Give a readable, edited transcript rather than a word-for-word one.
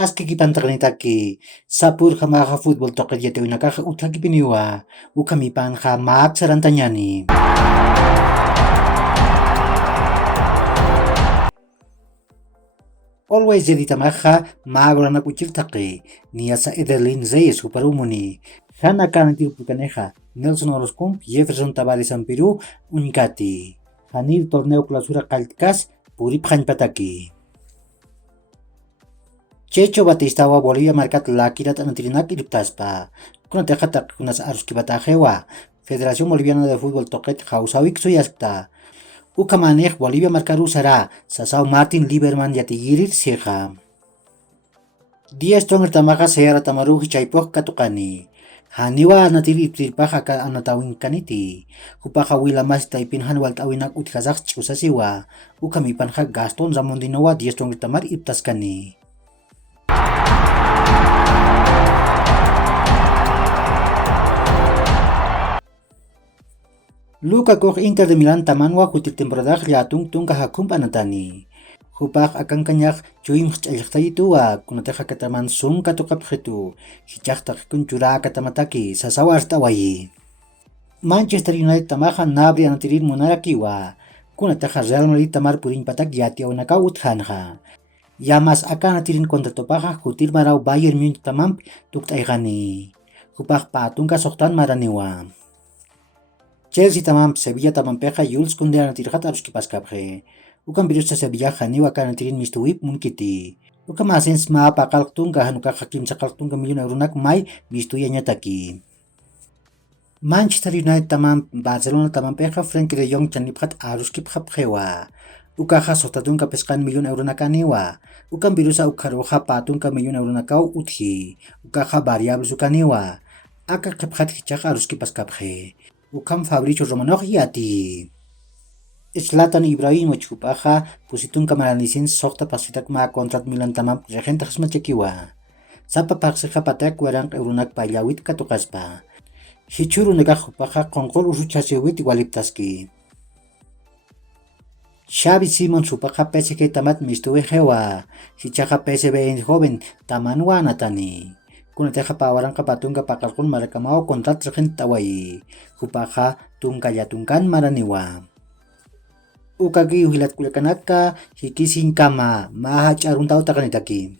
Aski kipantakanitaki sapur hamaha futbol toqellete winakaqa uthakipiniwa ukamipanqa maaqsarantanyani. Always editamaqa maagorana kuchirtaqi niasa Ederlin Reyes huparumuni hana kanantirpukaneja Nelson Orozcon Jefferson Tavares Ampiru unikati hanir torneo clausura qaltikas puripqanpataki. Checho Batistawa Bolivia marcat lakirat anatirinak iliptaspa kunateqa taqiqkunas aruskipatajewa Federación Boliviana de Fútbol toqet Jausawik suyakta Ukamanej Bolivia marcaru sara Sasao Martin Lieberman yatigirir sieja. 10 tonger tamaga seara tamaru hichaipoh katukani. Haniwa anatiri iptirpaja ka anatawin kaniti. Hupaja wila mas taipin hanwal tawinak utkazak chusasiwa. Ukamipanja Gaston Ramondinowa 10 tonger tamar iptaskani. Luka kok Inter de Milan tamanwa kutir temporada yatung tungka hakum anatani. Hupak akan kanyak cuim chayaktayitua kunateja kataman sum katukapjetu. Hichaktak kuncura katamataki sasawar tawayi. Manchester United tamaja nabri anatirir munarakiwa. Kunateja Real Madrid tamar purin patak yati aunaka uthanja. Yamas akan anatirin kontra topaja kutir marau Bayern Munich tamam tuktaigani. Hupak patungka soktan maraniwa. Chelsea tamam Sevilla tamam peja Jules Koundé anatirjat aruskipaskapje. Ukan birusa Sevilla haniwa kanatirin mistuwip munkiti. Uka masens ma pakalktun hanuka hakim sakalktun milyon euronak mai mistuya nyataki. Manchester United tamam Barcelona tamam peja Frenkie de Jong chanipjat aruskipjapjewa. Uka ha sotadun peskan milyon euronakaniwa. Ukan birusa ukaroja patun milyon euronakau uthi. Uka ha variable sukaniwa. Aka kepjat hichaj aruskipaskapje. Ukam Fabricio Romanov yati. Zlatan Ibrahimovic hupaja pusitun kamaranisin sokta pasitak ma kontrat Milan tamam regenta khasmachekiwa. Sapa pakseja patak warang eurunak pailawit katukaspa. Hichuru nega hupaja konkol usuchasewit waliptaski. Xavi Simons hupaja PSG tamat mistuwe hewa. Hichaja PSV Eindhoven tamanwa natani. Kunateja pawaran kapatunga pakalkun marakamao kontrat regenta tawai. Hupaja tungka yatungkan maraniwa. Ukagi uhilat kulekanaka hikisin kama maha charuntau takanitaki.